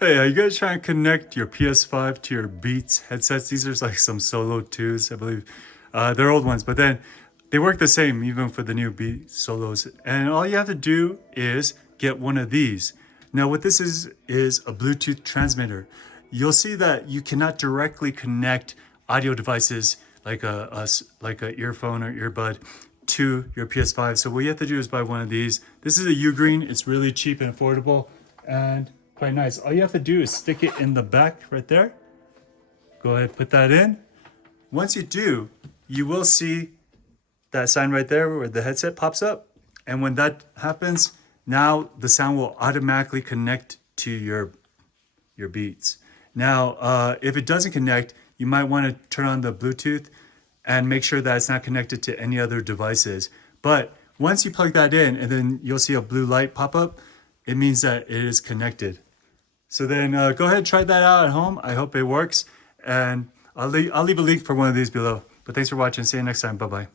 Hey, are you guys trying to connect your PS5 to your Beats headsets? These are like some Solo 2s, I believe. They're old ones, but then they work the same even for the new Beats Solos. And all you have to do is get one of these. Now, what this is a Bluetooth transmitter. You'll see that you cannot directly connect audio devices like like a earphone or earbud to your PS5. So what you have to do is buy one of these. This is a U-Green. It's really cheap and affordable and quite nice. All you have to do is stick it in the back right there. Go ahead, put that in. Once you do, you will see that sign right there where the headset pops up. And when that happens, now the sound will automatically connect to your Beats. Now, if it doesn't connect, you might want to turn on the Bluetooth and make sure that it's not connected to any other devices. But once you plug that in, and then you'll see a blue light pop up, it means that it is connected. So then go ahead and try that out at home. I hope it works. And I'll leave a link for one of these below. But thanks for watching. See you next time. Bye-bye.